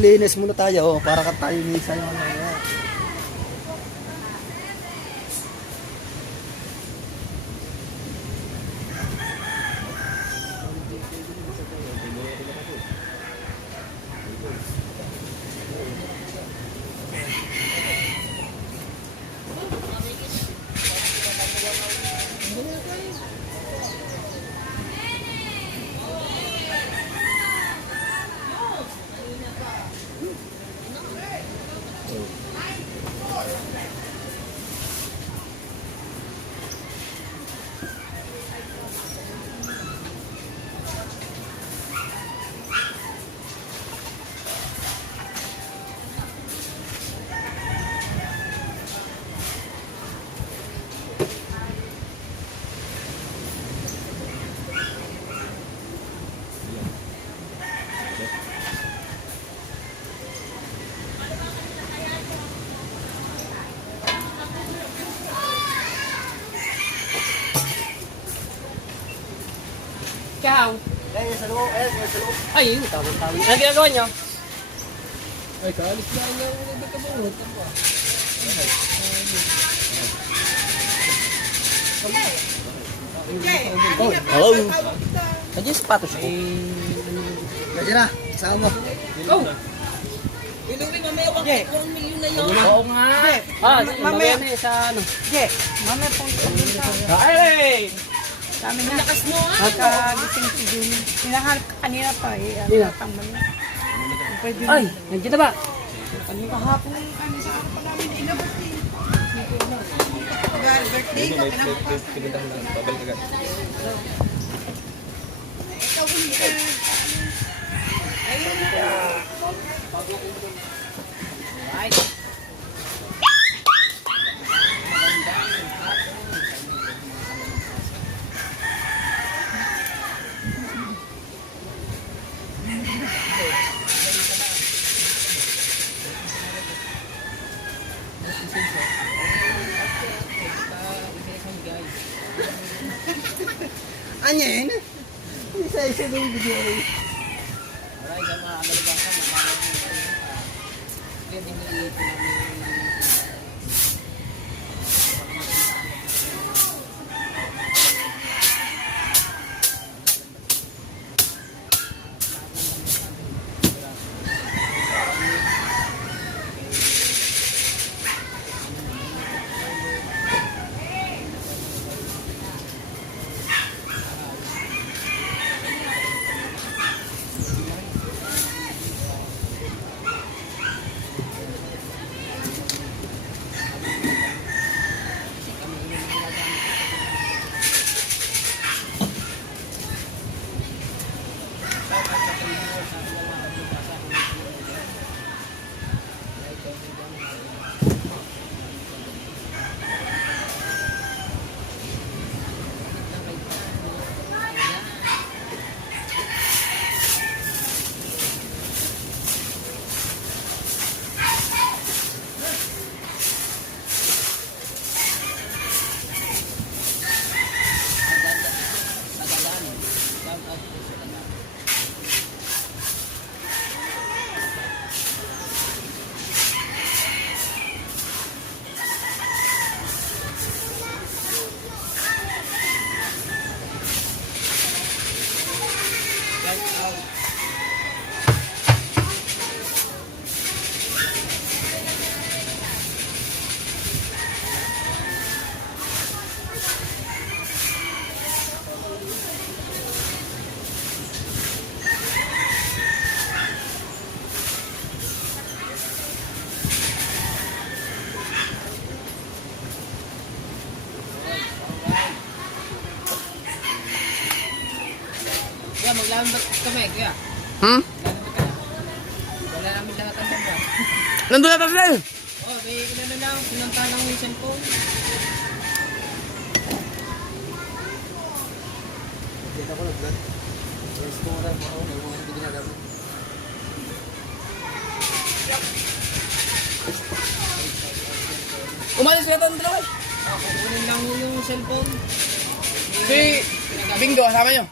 maglilinis muna tayo para ka tayo misa yung ano. Ciao! Eh, sa loob, sa loob. Ay, tawag-tawag. Ano ginagawa niyo? Ay, kaalis na nga ang nagkabungot. Ano ba? Oh, hello. Nandiyan yung sapatos ko. Pwede na, saan mo? Oh! Iluwi mamaya wag kung milyon na yun. Oo nga. Mamaya na sa ano. Mamaya pong Ay! Sabi na, Lakas mo ha. magkagising si Juni. Hinahanap ka kanina pa eh. Ano, tanggal na. Pwede Ay! Nandiyan na ba? kahapon ano sa ako pa namin inabot eh. Birthday ko, kinabukas. Ikaw hindi ka. Ay! Anyan? Isa-isa na yung video. Maray ka mga agalabang ka. Pwede niliito namin. Kaya maglalambat kami, kaya. Wala namin lahat ang bamba. Nandun na sila! Oh, may kinano lang, pinunta lang yung cellphone. Dito ko nag-vlog. Yes, kung wala mo ako, may mga hindi ginagawa. Umalis ka itong dalawa. Kukunin lang yung cellphone. Si Bingo, kasama nyo.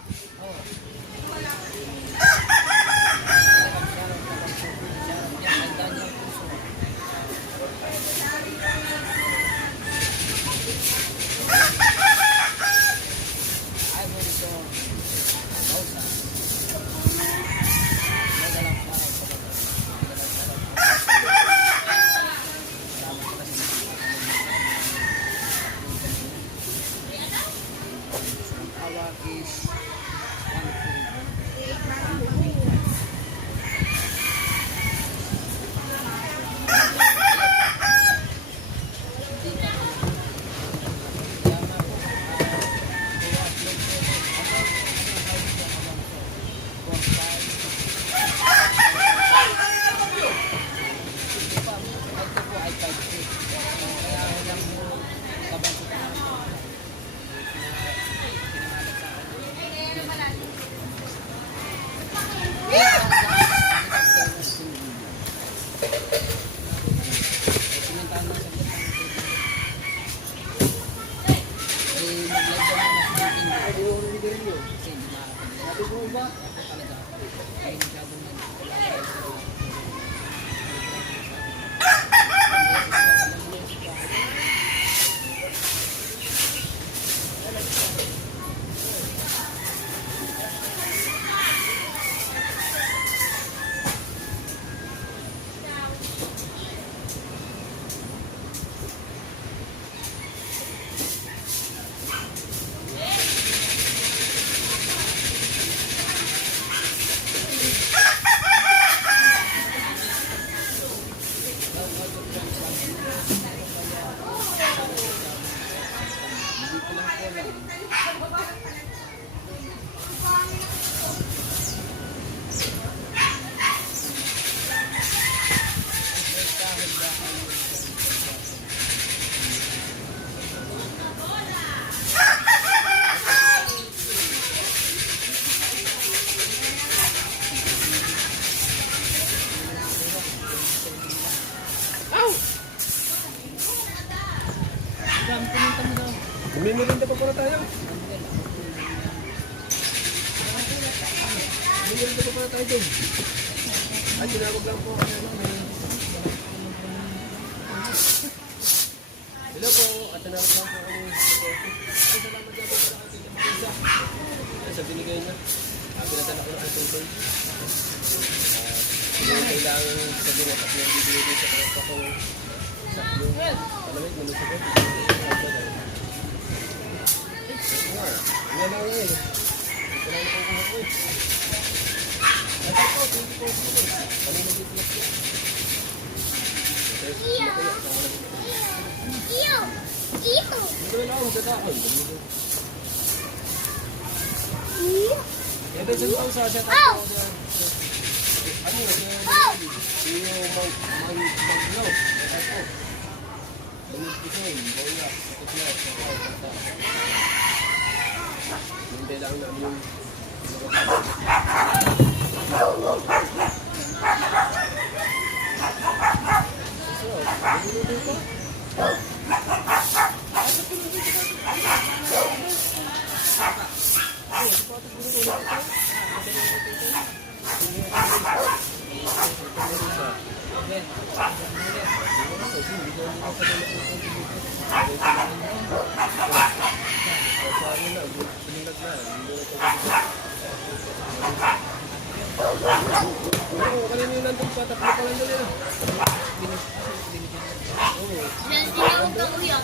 Mimirinda pa pala tayo. Mimirinda pa pala tayo dun. At tinawag lang po kami hello po, at tinawag lang po kami. Ay, salamat lang po pala ating isa. Ay, sa binigay niya. Pinatala ko na ang tutoy. Yung kailangan sabihin at yung bibigay sa kanya ko sa yung palamig, malusabot. Wala nga eh. Wala na kong kuha ko eh. Ito po, 20 po. Kanina dito lang po. Iyo! Iyo! Ito na ako, magkakakon. Iyo! Ito yung tao sa set Oh! up. Ano yun? Yung mag-low. Ito po. Bumigkisin, boya, itlog, hindi lang namin yung kanina yung nandun pa, tatlo pa lang doon yun. Yan, tinawag ka kuya.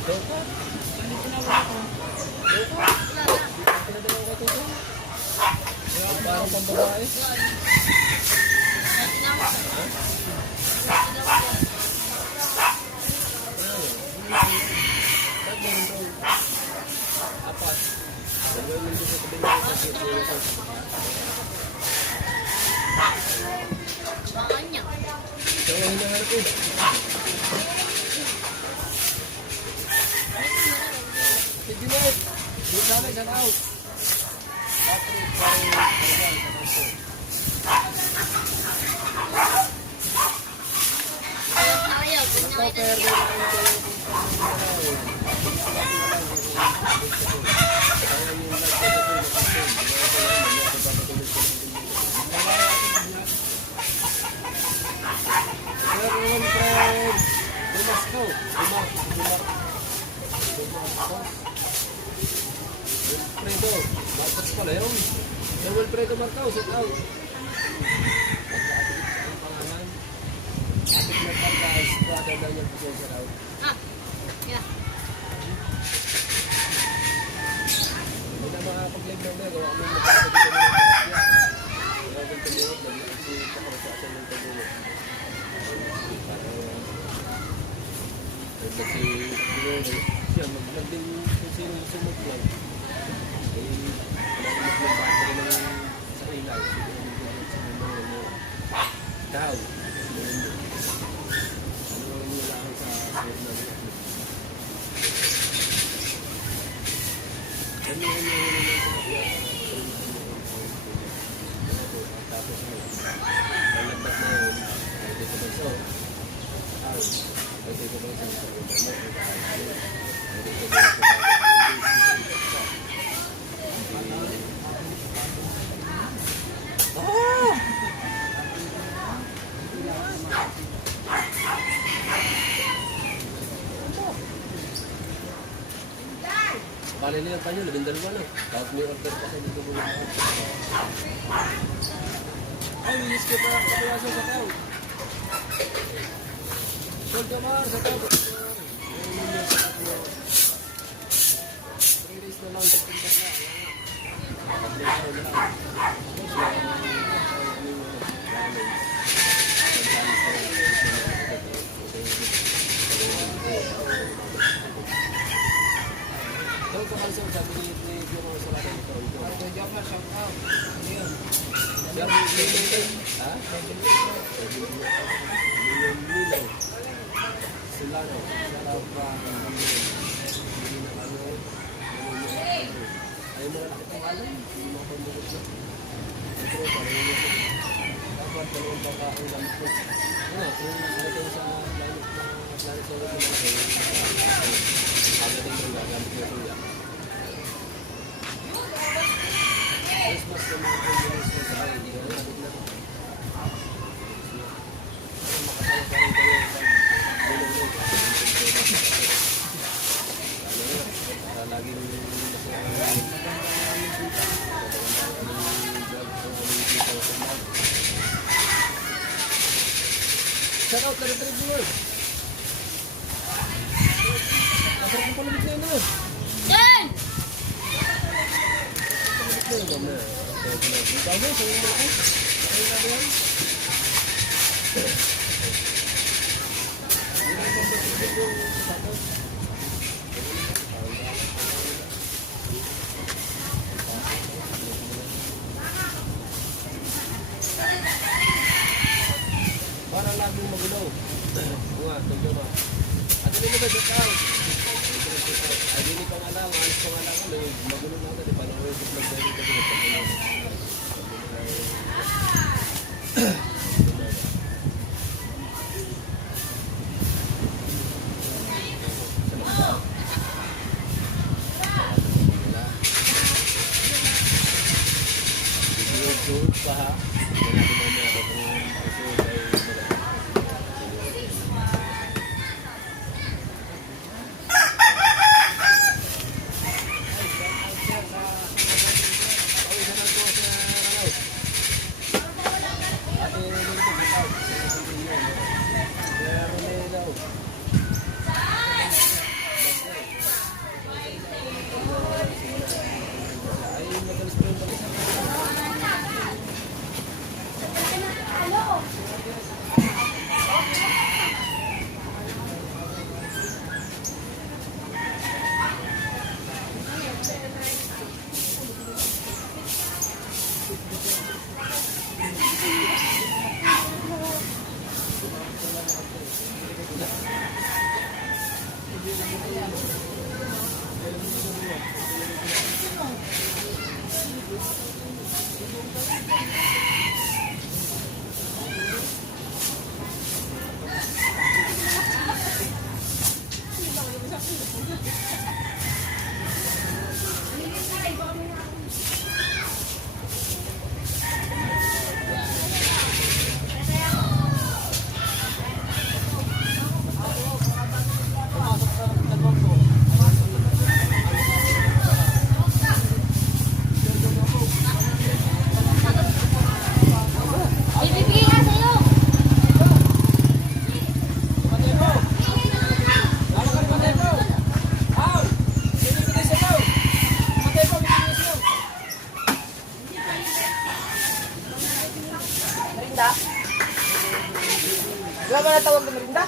Parang pambabae. Apat. Dalawa yung nandun sa tabi niya kasi ito. Makanya. Ito ang hinahanap ko. Sige mo. Dito sana isang out. Patrick, Ayaw, ganyan kita. Fredo, Marcos pala yun. Wilfredo Marcos, set out. Atik na Marcos, brother Daniel Pagod, set out. Ah, yeah. Hindi na makapag-live lang na, gawa kami magkakabit kami ng parasya. Gawa kami tumulog, nag-iisip pa kami sa asan ng tumulog. Kasi, siya, mag-vlog din kung sino gusto mag-vlog. Sa ilaw, daw. Ano lang sa Tapos lalagbat na yun, pwede ko ba so? Pwede ko ba sa Bali nila pa nyo, 12 na. Tapos may order pa sa dito muna. Ay, minis ko pa kapayaso sa tao. Sold ka ba sa tao? 3 days na lang, September na. Ito ko kasi sabi ni Biro sa lahat ito. Ito job na, shout out. Ano yun? Ha? Milaw. Silano. Salaw pa. Ayaw mo na nakita alam. Hindi mo ako mukot na. Ito pa rin mo. Dapat dalawang baka ang gamit ko. Ano? Kung ito sa planet solar ko na kayo. Agad ang mga gamit ko kuya. Christmas na mga Christmas na sa akin. Hindi na natin na. Makasama pa rin kayo sa bulong-bulong. Laging masaya. Shout out ka rin viewers. Masarap ng palamig na yun na. Yan! Para laging magulo. Bunga, tugyo ba? At hindi mo ba ikaw? Ay, hindi pa nga lang, alis pa nga lang. Magulo na agad. Parang wala yung mag-dali ka din. Suot pa ha. Hindi natin mamaya ako kung suot ay maganda. Ibibigay nga sa'yo! Merinda? Wala ba natawag na merinda?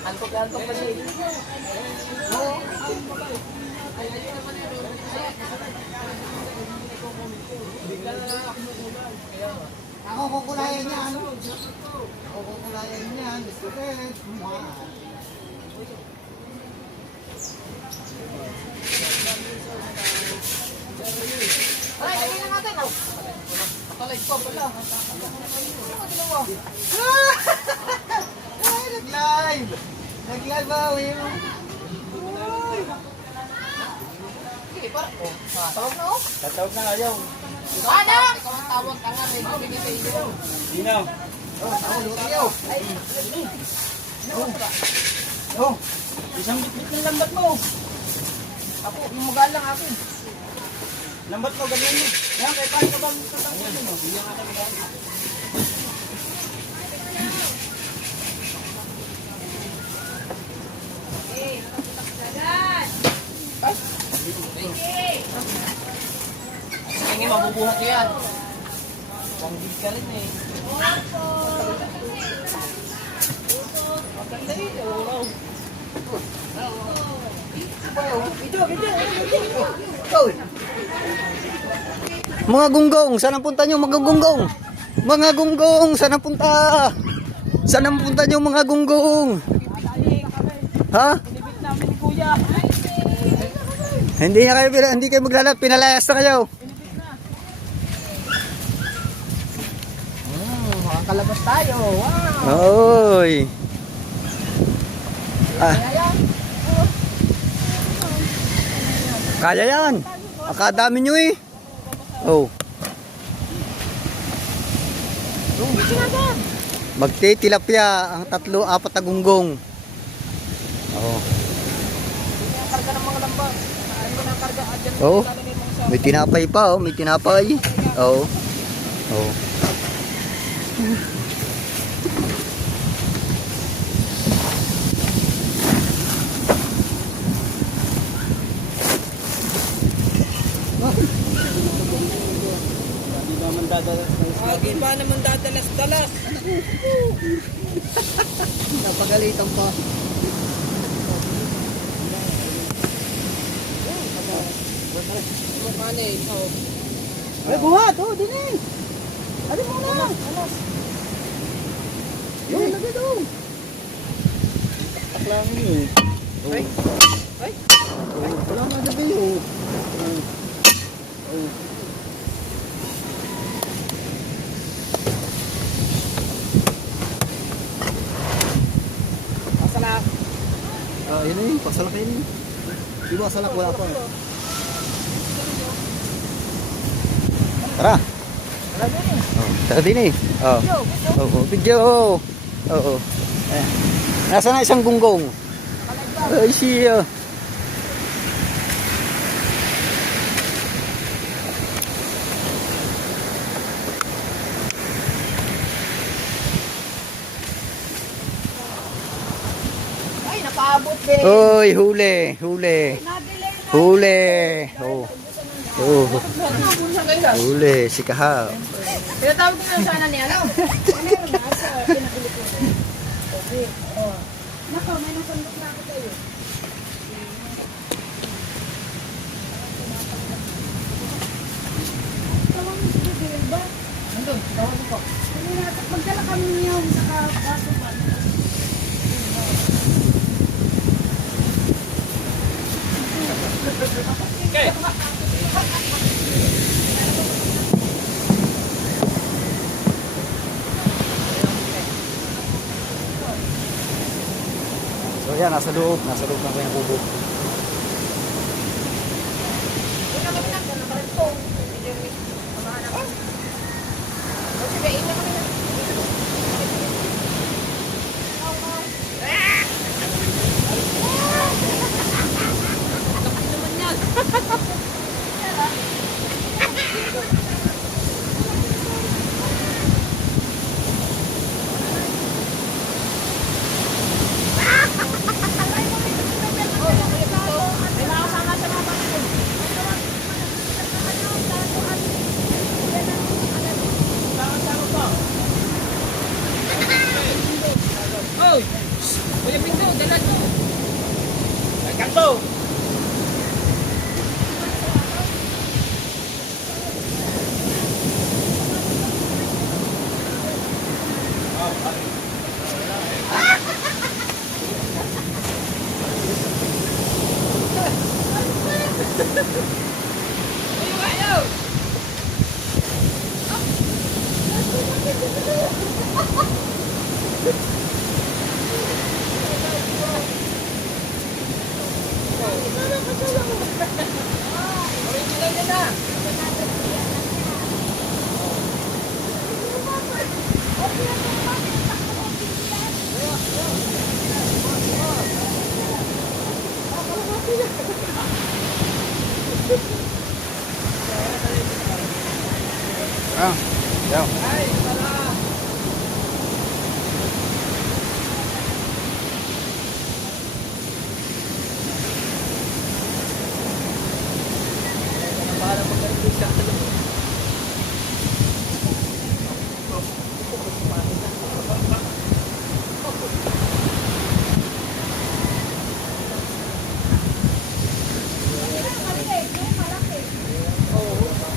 Antok-antok pa siya. Ako kukulayan niya, ano? Ako kukulayan niya, Mr. Ted. Ay, lagay na natin. Pakalay ko pala. Ay, nag-live! Nag-live ba, Will? Sige, parang. Tawag na oh. Tatawag na kayo. Ano? Ikaw ang tawag ka nga. May bibigay sa iyo. Dino. Ako, luto niyo. Oh, isang bitbit ng lambat mo. Ako, yung magalang ako. Lambat mo, ganyan mo. Yan, kaya paano ka bang tatanggalin mo? Hindi nga kami ganyan. Sige, mabubuhat ko yan. Panggig ka rin eh. Mga gunggong, saan ang punta nyo mga gunggong? Mga gunggong, saan ang punta? Saan ang punta nyo mga gunggong? Ha? Hindi na kayo, hindi kayo maglalap, pinalayas na kayo. Makakalabas tayo. Wow. Oy. Ah. Kaya yan. Akadami nyo eh. Oh. Magtitilapia ang 3-4 na gunggong. Oh. Karga ng mga lamba. Ano na karga? Adyan mo Oh. lalagay mo sa... May tinapay pa oh, may tinapay. Oh. Oh. Agi ba naman dadalas-dalas? Napagalitan pa. Mukha eh. Ay, buhat oh, din eh. Ano mo na? Yung lagay doon. Taklangin eh. Ay. Ay. Wala nga na kayo. Masala. Yun eh, pasalak yun eh. Di ba pasalak wala pa. Tara. Tara din eh. Oo, video. Oo. Nasaan na isang gunggong? Ay, siya. Ay, nakaabot din. Oy, huli, huli. Huli. Oh. Oh. Huli, si Kaha. Tinatawag ko na sana niya. Ano? Meron na sa pinakilip ko. Okay. Oh. Nako, may nasandok na ako tayo. Tawag mo si Bebe ba? Nandun, tawag ko. Magdala kami niyo sa baso pa. So yan, nasa loob ng kanyang kubo. Ah, yaw.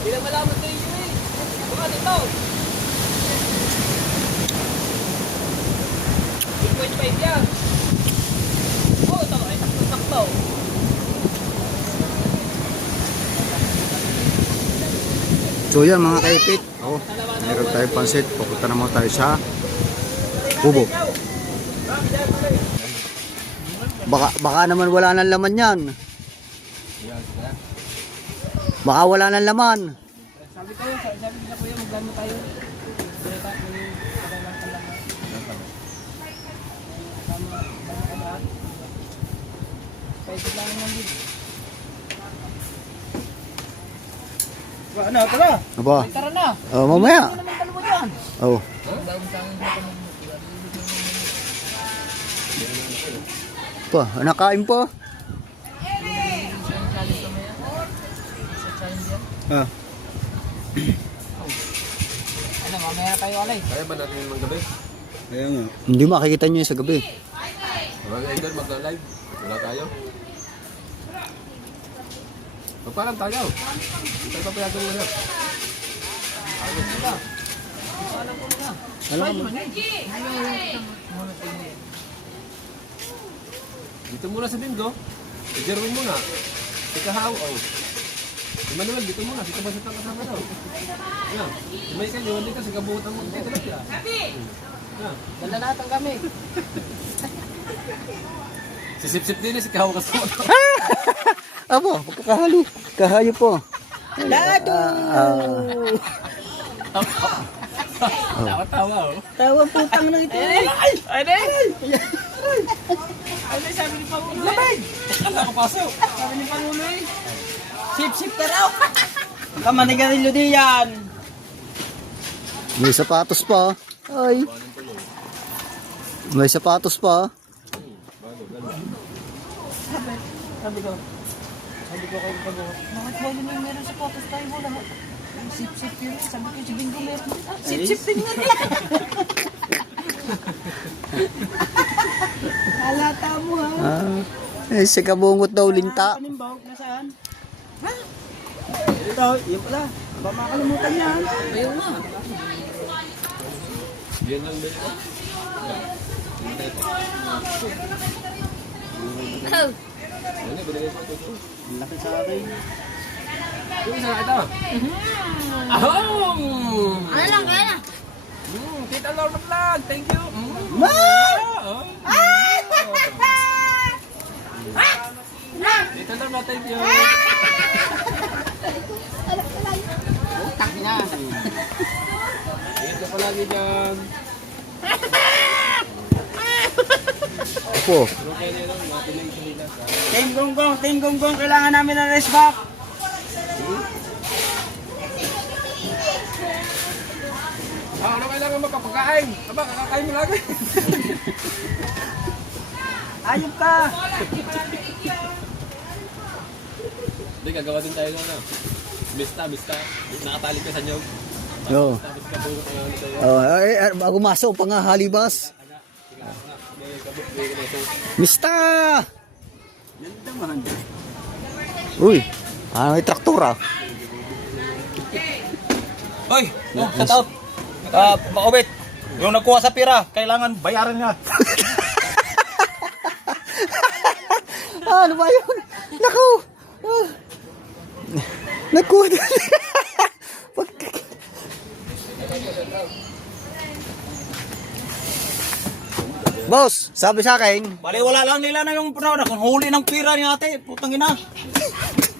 Hindi lang malaman sa inyo eh. Baka dito. 8.5 yan. Oh, ito ay takto. So yan mga kaipit. Oh, meron tayong pansit. Pupunta naman tayo sa Kubo. Baka naman wala nang laman yan. Baka wala nang laman. Sabi nila kuya, maglano tayo. Pero tayo yung kailangan ka lang. Tama, balik ka lahat. Pwede lang naman din. Ano, tara. Aba. Tara na. Oh, mamaya. Ano naman dalawa dyan? Oh. Pa, nakain pa. Ah. Ano, mamaya tayo alay. Kaya ba natin yung maggabi? Kaya nga. Hindi makikita niyo sa gabi. Mga idol, mag-live. Wala tayo. Magparang tayo. Tayo pa payagan mo na. Ayos sila. Alam ko na. Alam mo. Dito muna sa Dindo. I-Jerwin muna. Ikahaw. Oh. Si Manuel, dito muna. Dito ba sa kasama daw? Yan. Si Michael, yung dito. Sa kabutan mo. Dito lang sila. Yan. Dalanatan kami. Si Sip-Sip din si Kahaw kasama daw. Aba, pagkakahalo. Kahayo po. Dado! Tawa-tawa oh. Tawang putang na ito. Ay! Ano sabi ni Pangulo? Labay! Nakapasok. Sabi ni Pangulo eh. Sip-sip ka raw. Kamanigarilyo di yan. May sapatos pa. Ay. May sapatos pa. Sabi ko kayo Pangulo. Bakit ba yun yung meron sa potos tayo mo lahat? Sip-sip yun. Sabi ko si Bingo meron. Sip-sip din yan. Halata mo ha. Eh, si kabungot daw linta. Panimbaw, nasaan? Ha? Ito, yun pala. Ba makalimutan yan. Ayun nga. Yan lang din. Ano, binigay ko ito. Laki sa akin. Yung isa na ito. Ahong! Ano lang, kaya na. Tita Lorna Vlog, thank you. Tita Lorna, thank you. Taki na. Ingat ka palagi dyan. Opo. Team Gonggong, kailangan namin ng rest back. Ano kailangan magkapagkain? Aba, kakakain mo lagi. Ayop ka. Hindi, gagawa din tayo na. Mista. Nakatali ka sa nyog. Yo. Tapos kabungot ang ano tayo. Oh, bago masok pa nga halibas. Mista! Yan naman. Uy, may traktora. Hoy, shout out. Maobit. Yung nagkuha sa pira, kailangan bayaran niya. Ano ba yun? Naku! Nakuha. Boss, sabi sa akin, Baliwala lang nila na yung pera. Kung huli ng pira ni ate, putang ina.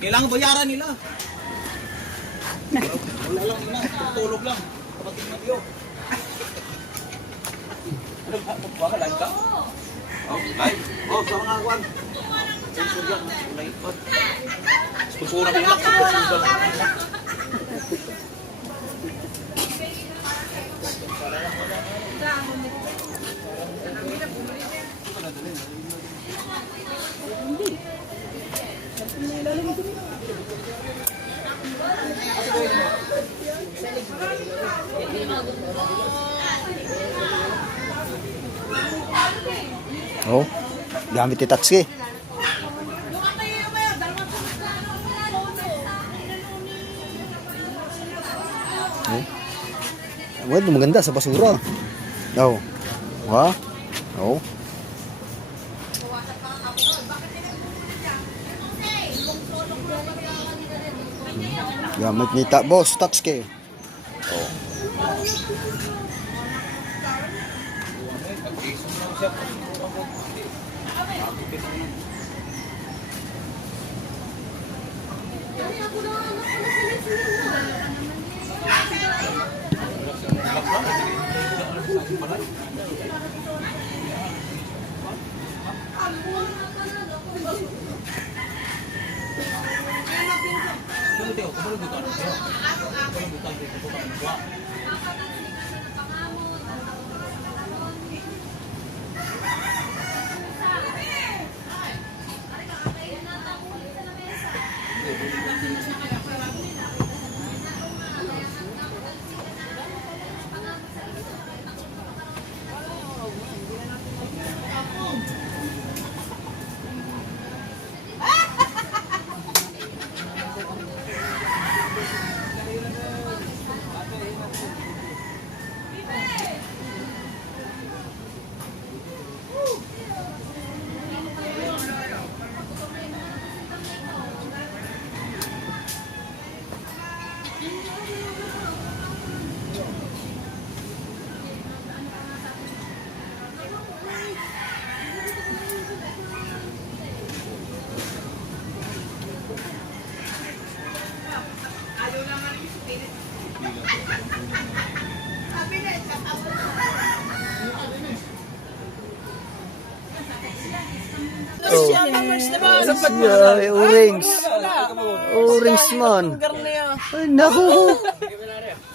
Kailangan bayaran nila. Wala lang nila, tulog lang. Kapatid na tiyo. Ano ba? Magpakalan ka? Oh, live. Oh, sa mga kwan. Sponsor yan. Live. Sponsor na nila. Sponsor na nila. oh, gamit ni Tatsuki. Oh. Well, maganda sa basura. Oh. Wow. Oh. Gamit ni Boss Tatsuki. Oh. Yeah, orange. Orange man. Ay, naku.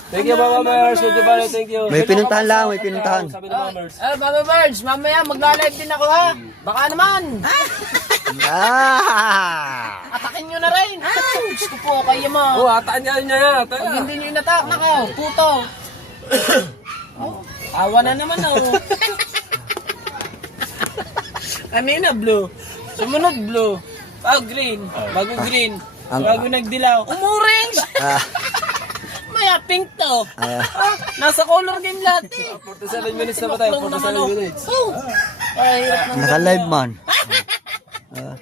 Thank you, Mama Mers. Thank you. May pinuntahan lang, may pinuntahan. Sabi ni Mama Mers. Mama Birds, mamaya magla-live din ako ha. Baka naman. Ah! Atakin nyo na rin. Gusto po kayo mo. Oh, ataan niya. Pag hindi nyo inatak, nako, puto. Oh, awa na naman oh. Kanina blue. Sumunod blue. Green. Bago green. Bago nagdilaw. Umuring! Ah, Maya pink to. ah. Nasa color game lahat eh. 47 minutes na ba tayo? 47 minutes. Oh. Ay, hirap naman. Naka-live man. Ah.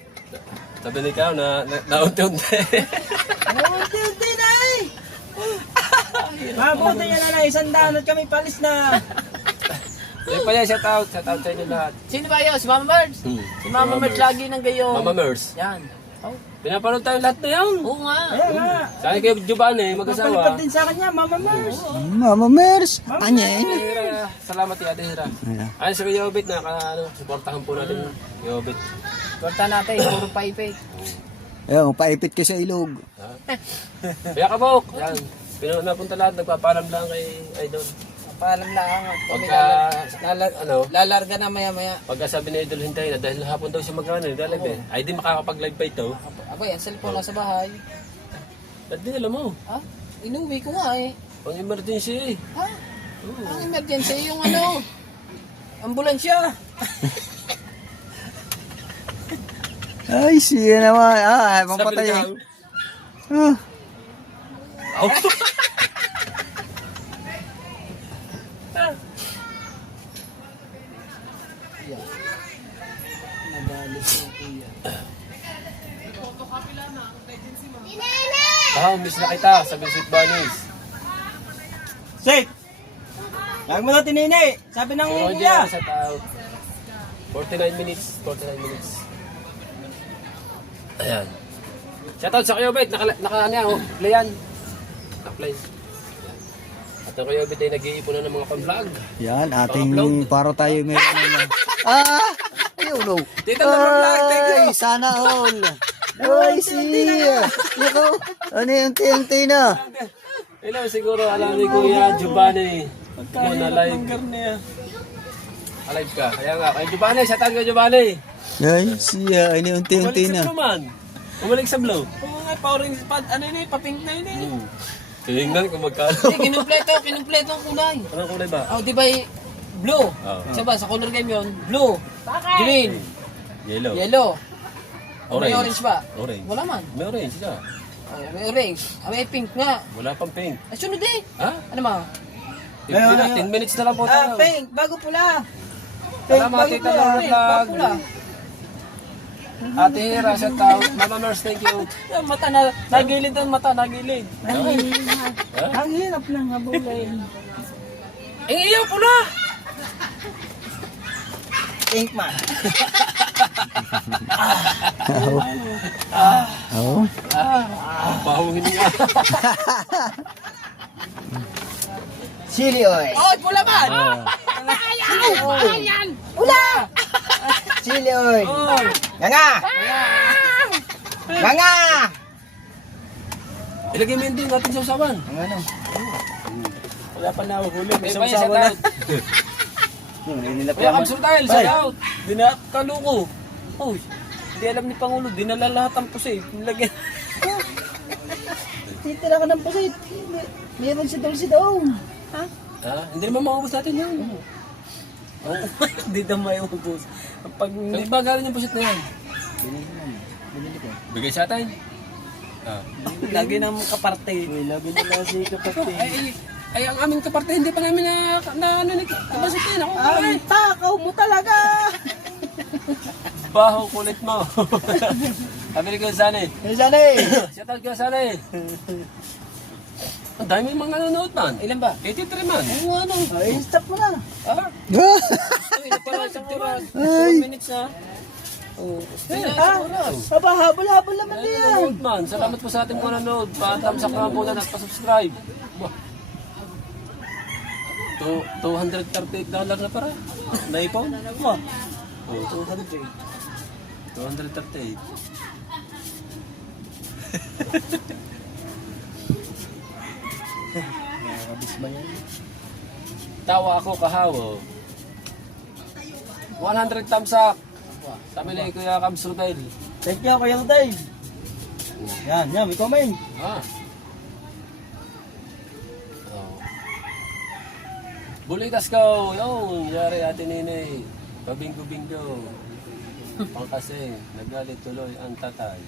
Sabi ni Kao na naunti-unti. Unti-unti na eh. Mabuti niya na lang, 100 at kami palis na. Yung pa yan, shout out sa inyo lahat. Sino ba yun? Si Mama Birds? Si Mama Birds lagi ng gayon. Mama Mers. Yan. Oh. Pinapanood tayo lahat na yan. Oo nga. Sa akin kayo Giovanni, mag-asawa. din sa kanya, Mama Birds. Mama Mers. Anyen. Hira, salamat ya, Ate Hira. Ayun sa Kuya Obit na supportahan po natin yung Obit. Korta natin, puro paipit. Ayun, paipit ka sa ilog. Kaya kabok. Yan. Napunta lahat, nagpapalam lang kay Idol. Paalam lang. Pagka, Lalarga na maya-maya. pagka sabi ni Idol hintay na dahil hapon daw siya magkano, dalag eh. Ay di makakapag-live pa ito. Ako yan, cellphone nasa bahay. Ba't di alam mo? Ha? Inuwi ko nga eh. Pang emergency eh. Ha? Ang emergency, yung ano, ambulansya. Ay, siya naman. Ah, mampatay. Ah. Oh. Miss na kita, sabi ni Sweet Bunnies. Safe! Huwag mo na tinini. Sabi ng Oo, niya. dyan sa tao. 49 minutes. 49 minutes. Ayan. Shoutout sa Kuya Obet. Naka ano yan, oh. Play yan. Naka-play. At ang Kuya Obet ay nag-iipon na ng mga pang-vlog. Yan, ating para tayo meron na. Ayun, no. Tito, nag-vlog. Thank you. Ay, sana all. Ay, siya. Ito, ano yung TNT na? Hello, siguro alam ni Kuya Giovanni. Yun, alive. Alive ka. Kaya nga. Kaya Giovanni, shoutout ka Giovanni. Ay, siya. Ano yung TNT Bumalik na? sa blue man. Bumalik sa blue. Oo nga, pa-orange, ano yun eh, pa-pink na yun eh. Tingnan kung magkano. Hindi, kinumpleto ang kulay. Anong kulay ba? Oh, di ba blue? Oh. Diba, sa color game yun, blue, green, Yellow. yellow. May Orange. orange ba? Orange. Wala man. May orange siya. Oh, may orange. May pink nga. Wala pang pink. Ay, sunod eh. Ha? Ano ma? 10 minutes na lang po tayo. Pink, bago pula. Salamat, Tita Laura Pink, Vlog. pula. Ate Hira, shoutout. Mama Nurse, thank you. Yung mata na, nagilid ang mata, nagilid. Ha? Ang hirap lang habulin. Iyo pula! Pink man. Oo. Bahungin niya. Chili oil. Oh, pula man! Pula! Chili oil. Oh, Nga! Nga! ilagay mo yun din natin sa usawan. Ang ano? Wala pa na ako huli. May May sasawa na. shoutout. Nila Kuya Kapsul tayo, shoutout. Dinakaluko. Uy, di alam ni Pangulo, dinala lahat ang pusit. Nilagyan. Titira ka ng pusit. Meron si Dulce daw. Ha? Hindi naman maubos natin yun. Oo, di na may ubos. Pag Kaya ba galing yung pusit na yan? Bigay sa atin. lagi ng kaparte. Lagi na lang si kaparte. Ay, ang aming kaparte, hindi pa namin na ano ni kabasit yun. Ako, Ay, takaw mo talaga. baho kulit mo. Sabi ni Kuya Sani. Sana eh. Shoutout Kuya Sani. Ang dami mga nanonood man. Ilan ba? 83 man. Oo, ano? Ay, stop mo na. Uy, nagpala isang tiras. 2 minutes na. Aba, habol-habol naman din yan. Nanonood man. Salamat po sa ating mga nanonood. Pa-thumbs up naman po na at pa-subscribe. $238 na para. Naipon? Oh, 200. 238. Tawa ako kahawo. 100 thumbs up. Sabi ni Kuya Cubs Rodel. Thank you, Kuya Dave. Yan, may comment. Ah. Oh. Bulitas ko. Yo, yari ate Nene. Pabingo-bingo. Pangkasing. Nagalit tuloy ang tatay.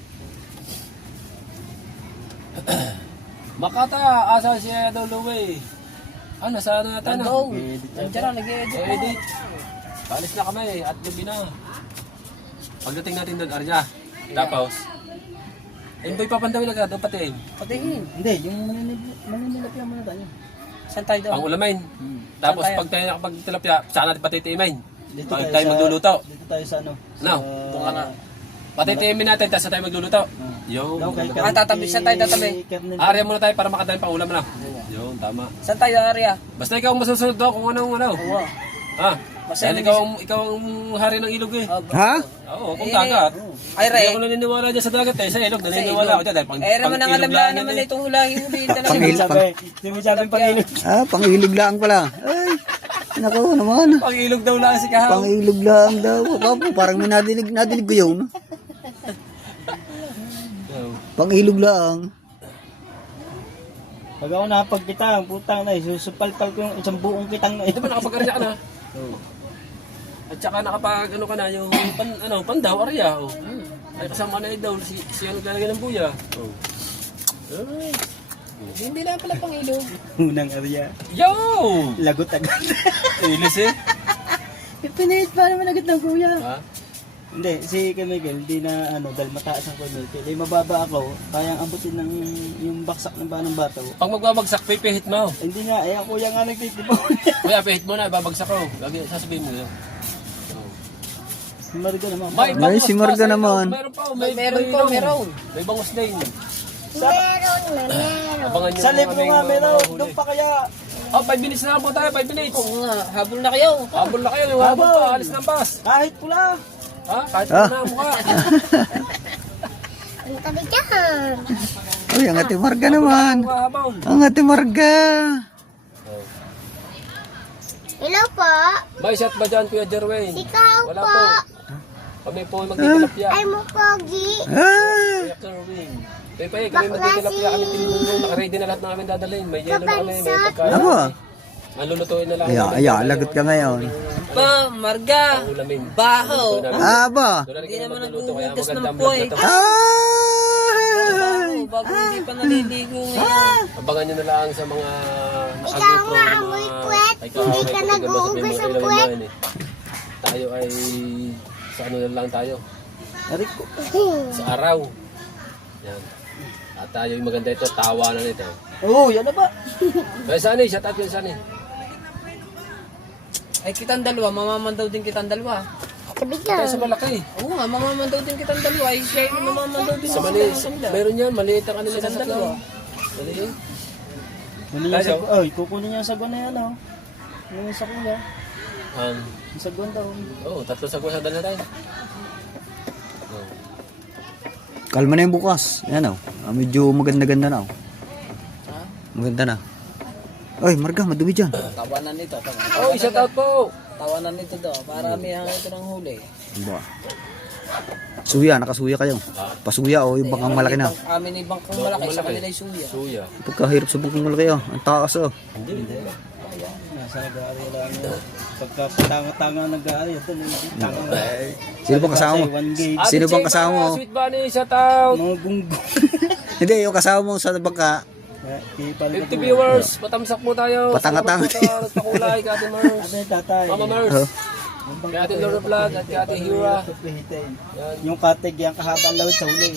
Makata, asa siya daw Louie. Ah, nasa ano natin na? Ano? Nandiyan na, nag-edit na. Edit. Paalis na kami at gabi na. Pagdating natin doon, Arya. Tapos, Boy, papandawin na ka, daw pati. Patihin. Hindi, yung maninilapya mo na tayo. Saan tayo daw? Ang ulamain. Tapos Saan tayo? pag tayo nakapagtilapya, saan natin patitimain? Dito Pag tayo sa- magluluto. Dito tayo sa ano? No, kung ka na. Patitimin natin, tapos saan tayo magluluto. Yo, tatabi, saan tayo tatabi? Arya muna tayo para makadami pang ulam na. Yo, tama. Saan tayo, Arya? Basta ikaw ang masusunod doon kung anong ano. Ha? Basta Dahil ikaw ang hari ng ilog eh. Ha? Oo, kung dagat. Ay, Hindi Re. ako naniniwala dyan sa dagat eh. Sa ilog, naniniwala ako dyan. Dahil pang Eh, naman ang ilog alam lang naman yan eh. itong hulahin-huli talaga. Sinasabing pag-inig. Pangilog lang pala. Ay, nako naman. Pang ilog daw lang si Kahaw. Pangilog lang daw. Papo, parang may nadinig ko yun. Pangilog lang. Pag ako nakapagkitang, putang na, susupalpal ko yung isang buong kitang na Ito ba nakapag-arya ka na? At saka nakapag ano ka na yung pandaw, arya. Oh. Ay kasama na daw si ano talaga ng buya. Oh. Ay. Hindi lang pala pang-ilog. Unang area. Yo! Lagot agad. Ilis eh. Pinahit pa naman agad ng kuya. Ha? Hindi, si Kuya Miguel, di na dahil mataas ang Kuya Miguel. Di mababa ako, kayang ambutin ng yung baksak ng banang bato. Pag magbabagsak, pipihit mo. Hindi nga, ang kuya nga nagtitipon. Kuya, pihit mo na, babagsak ko. Lagi, sasabihin mo yun. Oh. Marga naman. May Ay, bangos si pa Marga sa ilaw. naman. Meron pa. Meron. May bangos din. Meron. Abangan nyo Sa libo aming nga mga meron. huli. Doon pa kaya. Oh, 5 minutes na lang po tayo, 5 minutes. Oo nga, habol na kayo. Habol na kayo, yung habol pa, alis ng bus. Kahit pula. Ha? Kahit Ah. na ang mukha. Ang tabi dyan. Uy, ang ate Marga naman. Mukha habol. Ang ate Marga. Hello po. May shot ba dyan, Kuya Jerwin? Ikaw Wala po. po. Kami po magtitilapia. Ay mo pogi. Ah, Kuya Jerwin. Kami magtitilapia, kami tinulong. Nakaready na lahat ng aming dadalhin. May yelo na kami, may pagkain. ako. Malulutuin na lang. Lagot ka ngayon. Pa, Marga. Ulamin. Baho. Aba. Hindi naman naguhugas ng ng puwet. Ay! Bago hindi pa naliligo ngayon. Abangan nyo na lang sa mga Ikaw nga, amoy puwet. Hindi ka nag-uugas ng puwet. Tayo ay sa ano na lang tayo. Arik ko. Sa araw. Yan. At tayo yung maganda ito, tawanan ito. Oo, yan na ba? Kaya saan shout out yun saan Ay, kitang dalawa. Mamamandaw din kitang dalawa. Sabi Tayo sa malaki. Oo nga, mamamandaw din kitang dalawa. Ay, siya yung mamamandaw din Sa maliit. Meron yan, maliit ang kanila sa dalawa. Maliit. Ano yung sago? Ay, kukunin niya yung sagon na yan, oh. Yung sa kuya. Yung sagon daw. Oo, 3 sa kusa dala tayo. Kalma na yung bukas. Yan o. Medyo maganda-ganda na o. Maganda na. Ay, Marga, madumi dyan. Tawanan nito. Oh, shout out po. Tawanan nito daw. Marami ang ito ng huli. Ba. Suya, nakasuya kayo. Pasuya o yung bangkang malaki na. Amin ay bangkang malaki. Sa kanila ay suya. Suya. Pagkahirap sa bangkang malaki o. Ang takas o. Hindi. Nasa nag-aari lang. Pagka patanga-tanga nag-aari, ito na yung tanga. Sino bang kasama mo? One gauge. Sino bang kasama mo? Sweet Bunny, shout out. Mga gunggong. Hindi, yung kasama mo sa bangka. 50 viewers, patamsak po tayo. Patanga-tanga. Pakulay, Kati Mars. Ano yung tatay? Mama Mars. Kay Ate Laura Vlog at kay Ate Hira. Yan. Yung katig, yung kahabang lawit sa huli.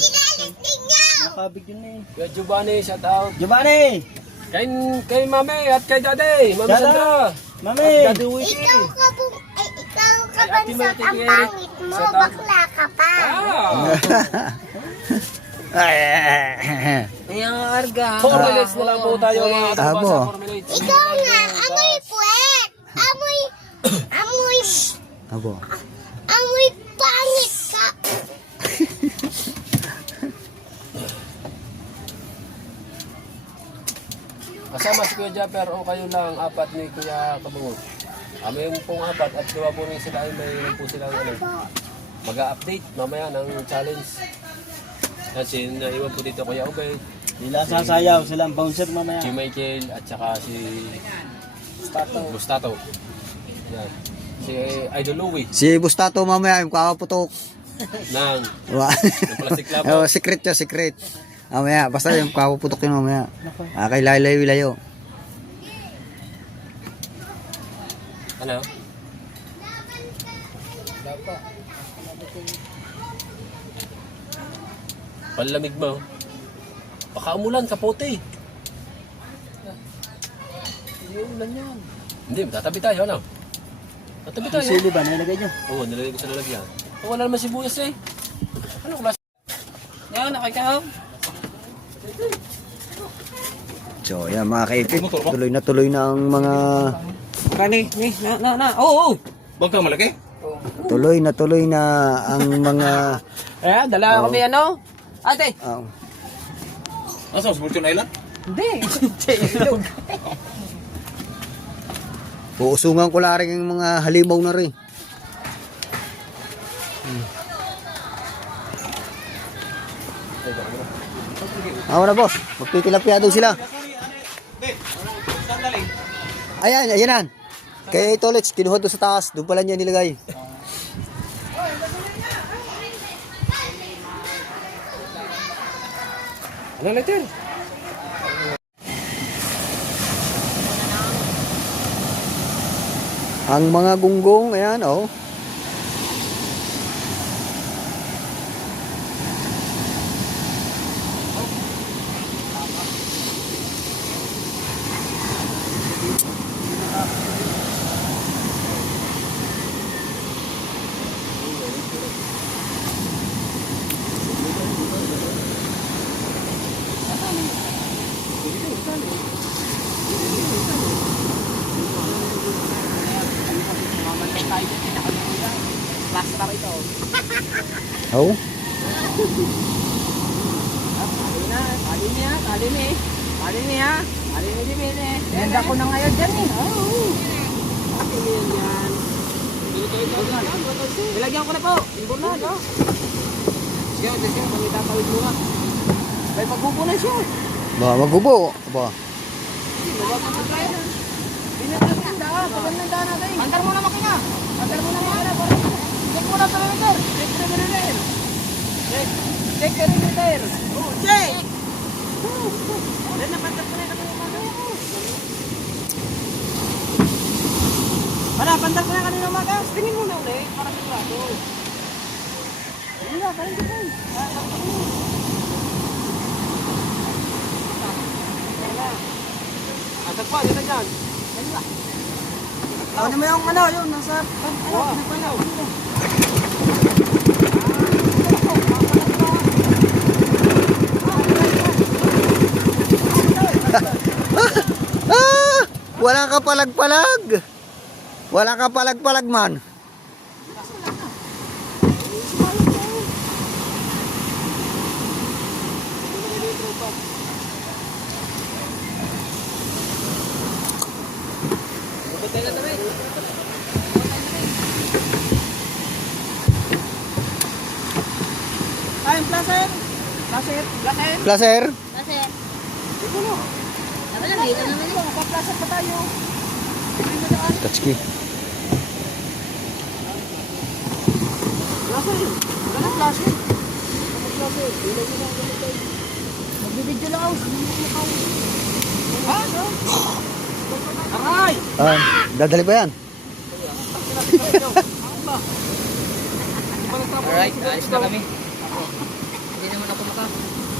Nakabig yun eh. Kay Giovanni, shout out. Giovanni! Kay Mami at kay Daddy. Mami Shout Sandra. out! Mami! At Daddy Wiki. Ikaw ka Ate bansot ang Martin, pangit mo. shout out. Bakla ka pa. Ah. Ayan, Arga. 4 minutes na lang po tayo mga Abo. kabasa. 4 minutes. Ikaw nga, amoy puwet. Abo. Amoy pangit ka. Kasama si Kuya Japper o kayo lang, 4 ni Kuya Kabungo. May pong 4 at gawa po rin sila ay mayroon po silang mag-update mamaya ng challenge. Kasi naiwan po dito Kuya Obed, Sila sasayaw, sila ang bouncer mamaya. si Michael at saka si Bustato. Yan. Si Idol Louie Si Bustato mamaya yung kakaputok. ng plastic club. Oh, secret yun, secret. Mamaya, basta yung kakaputok yun mamaya. Kay layo-layo. Ano? Panlamig mo. Baka umulan, kapote. Hindi ulan yan. Hindi, tatabi tayo, ano? Tatabi Yung tayo. sili ba, nilagay nyo? Oo, nilagay ko sa lalagyan. Oh, wala naman sibuyas eh. Ano klase? Yan, nakikahap. So, yan mga kaipit. Tuloy na ang mga... Kani, na. Oo. Bangka malaki? Tuloy na ang mga... Eh, dala kami ano? Ate. Oh, Asa sa Fortune Island? Hindi. Ilog. uusungan ko lang rin yung mga halimaw na rin. Ako na boss, magtitilapia daw sila. Ayan, ayan. Kaya ito ulit, kinuha doon sa taas, doon pala niya nilagay. Ano natin? Ang mga gunggong, ayan oh. tayo dyan, pinakaluya. Plaster ito. Oh. Tali niya. Ganda ko na ngayon dyan eh. Nilagyan ko na po. Ibon na, no? Sige, kung itatawid mo nga. May pagbubo na siya. Ba, magubo. Ba. Andar mo na makina. Check mo na perimeter. Check perimeter. Check. Then napandar ko na yung pandar ko na kanina umaga. Tingin mo na ulit para sigurado. Wala, parang dito. Atag pa, dito dyan. Ano mo yung ano, yun, nasa, pinapalaw. Walang kapalag-palag. Walang kapalag-palag man. Ayun, placer. Placer. Kasi, dapat lang dito naman yun. Placer pa tayo. Touchkey. Placer. Wala placer. Magbibidyo lang ako. Ha? Aray! Dadali pa yan. Alright, alis na kami. Hindi naman ako maka...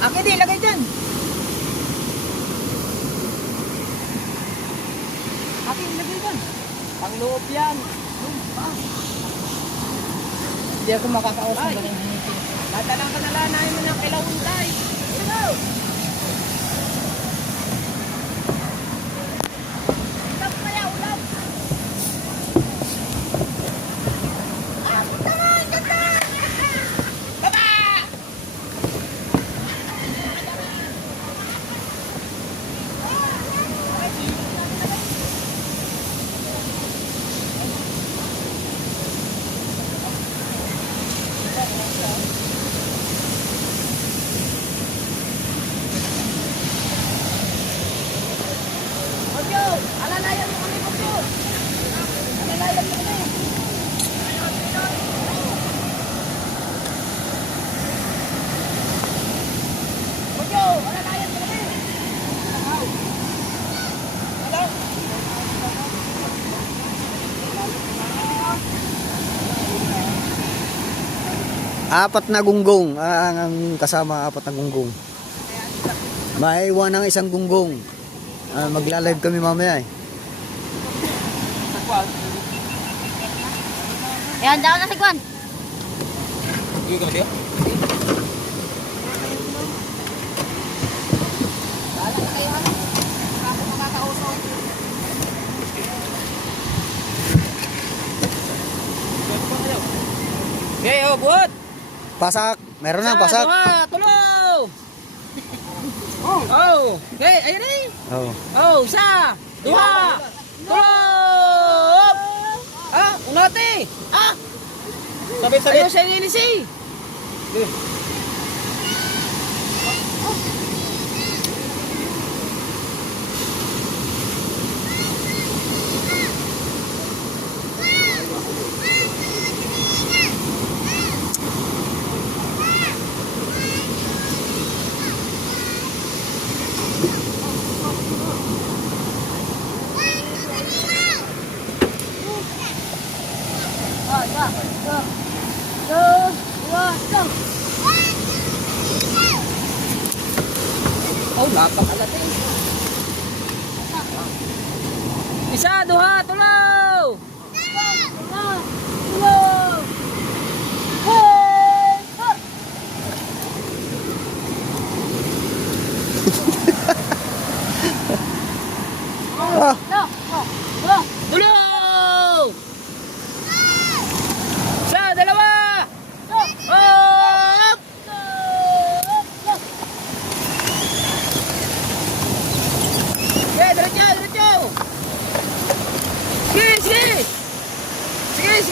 Akin din, lagay dyan. Akin, lagay dyan. Pang loob yan. Hindi ako makakausap ba ng hinitin. Latalang ka nalanahin mo ng kilawin tayo. Hello! Ulam kaya, ulam! Bagyo! Alalayan mo kami, Bagyo! Alalayan mo kami! Bagyo! Alalayan mo kami! Hello? Apat na gunggong. Ang kasama, apat na gunggong. Maiwan ng isang gunggong. Magla-live kami mamaya eh. yan daw na si Kwan. Hindi ka siya? Okay, oh, buhat! Pasak. Meron na, pasak. Tulong! Oh, okay, ayun eh! Oh. Oh, isa, dua, tulog! Ah, unati! Ah! Sabit-sabit! Ayaw siya nginisi! Oh, napakalat eh. Isa, duha, tulaw! Tulaw! Hey! Ah. Tulaw!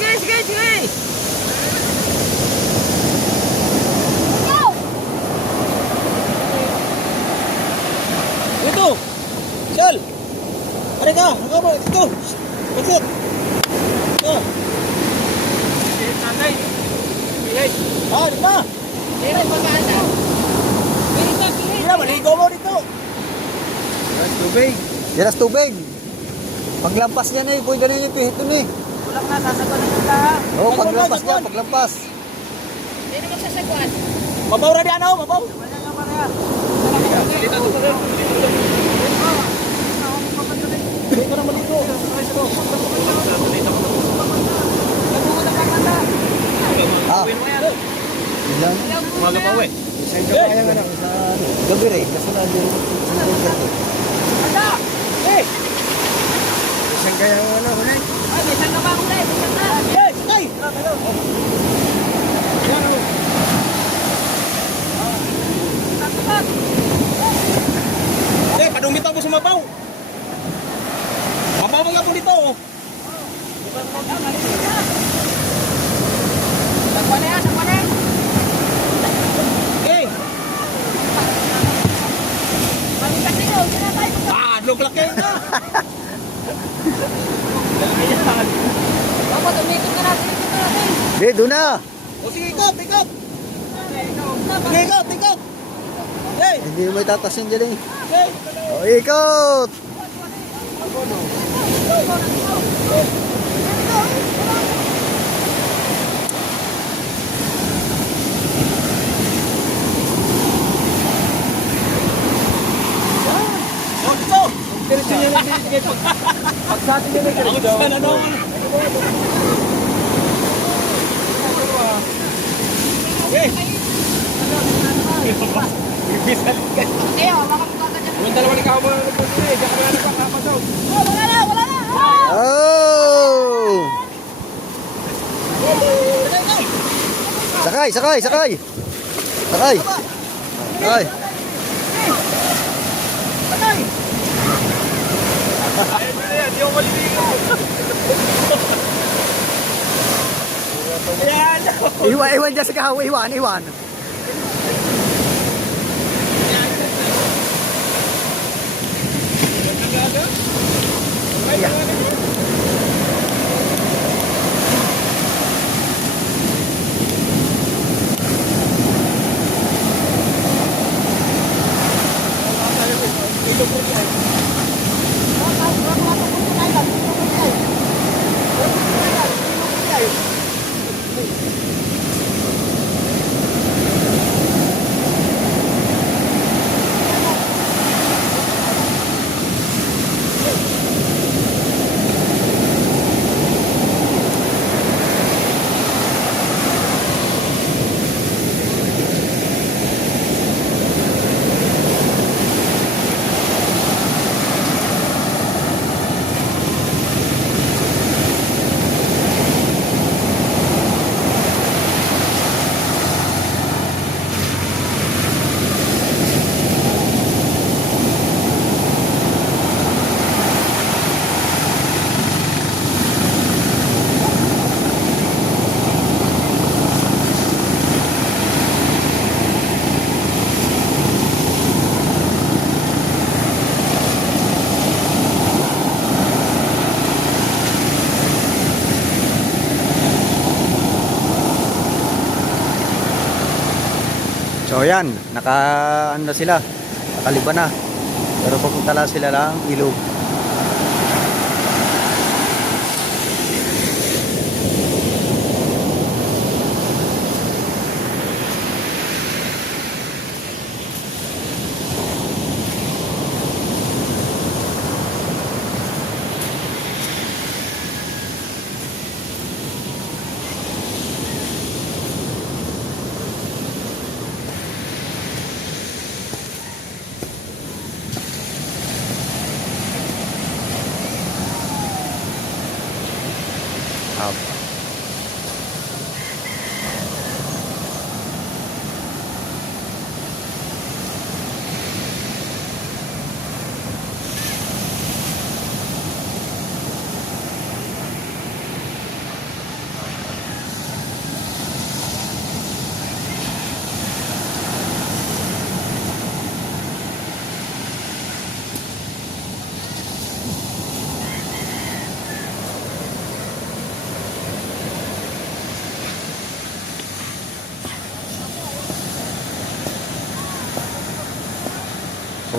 sige, sige, sige. Ito! Sal! Pare ka! Ano ba? Ito! Pagsot! Ito! Tatay. Bilis. Ah, di ba? Bilis, magkasa. Bilis na, bilis. Hindi na, maligo mo dito! Tubig. Yan ang tubig. Paglampas niya na pwede na yung pihit dun Tulak na, sasaguan na sila ha! Oo, paglampas niya, paglampas. Hindi naman sasagwan. Mabaw na di ano, mabaw! Hindi ko na maligo! Ah. Yan. Umaga pa uwi. Isang kaya nga sa gabi rin. Kasunod yung gabi. Hey! Isang kaya nga na, ulit. Ay, may isang na ba ulit? May isang na. Hey! Hey! Yan o! Eh, padungit ako sa mabaw! Mabaw nga po dito oh! Sagwan na yan, sagwan na yan. Hey! Manikat ninyo, hindi na tayo. Ah, luglak kayo na! Baba, tumikot na natin. Tumikot na natin. Hindi, doon na. O sige, ikot, ikot! Sige, ikot, ikot! Hey! Hindi mo itatasin dyan eh. Hey! O, ikot! O, dito! Diretso niya na dito. Pag sa atin niya na diretso. Ako sana naman. Hey! Ayaw, makapagkaka dyan. Yung dalawa ni Kamo na nagpunta eh. Diyan ka na nagpapataw. Oh, wala na, wala na. Oh! Sakay, sakay, sakay! Sakay! Sakay! Hindi ako maliligo. Ayan! Iwan, iwan dyan sa kahawa, iwan, iwan. So yan, ano na sila, nakaliba na. Pero papunta lang sila lang ilog.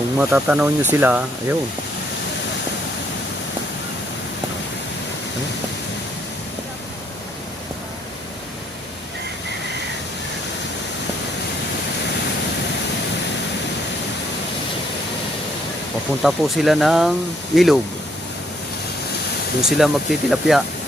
Kung matatanaw nyo sila, ayun. Papunta po sila ng ilog. Doon sila magtitilapia.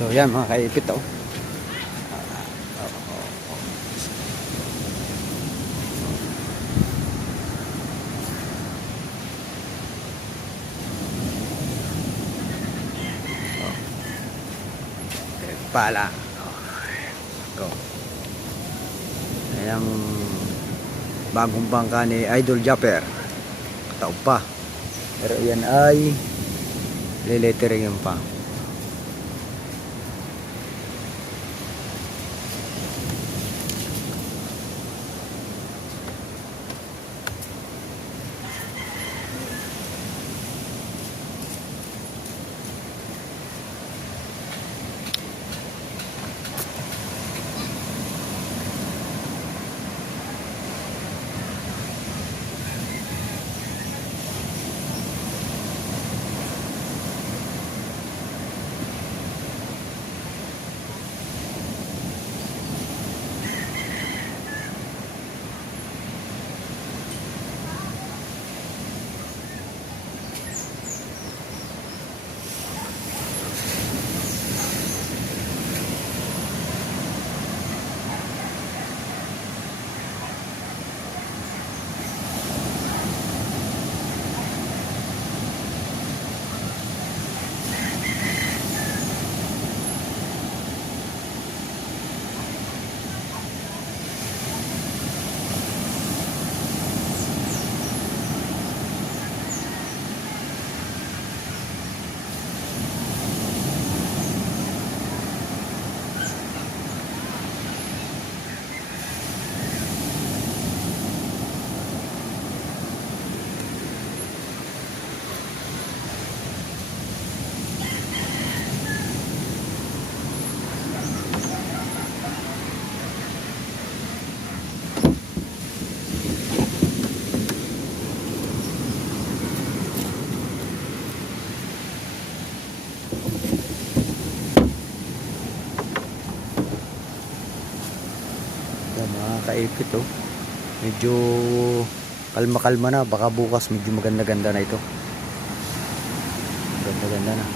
So yan mga kaipit oh. Pala. Go. Ayan bagong bangka ni Idol Japper. Tao pa. Pero yan ay liletering pa. Mga kaipit oh. Medyo kalma-kalma na, baka bukas medyo maganda-ganda na ito. Ganda-ganda na.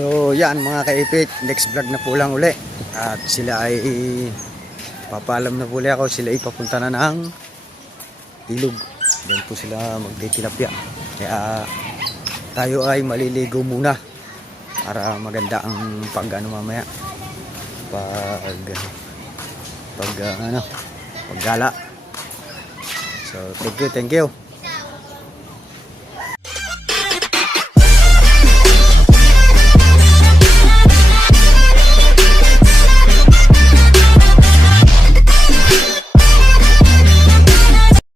So yan mga kaipit, next vlog na po lang uli. At sila ay papaalam na po uli ako, sila ipapunta na ng ilog. Doon po sila magtitilapia. Kaya tayo ay maliligo muna para maganda ang mamaya. Paggala. So thank you.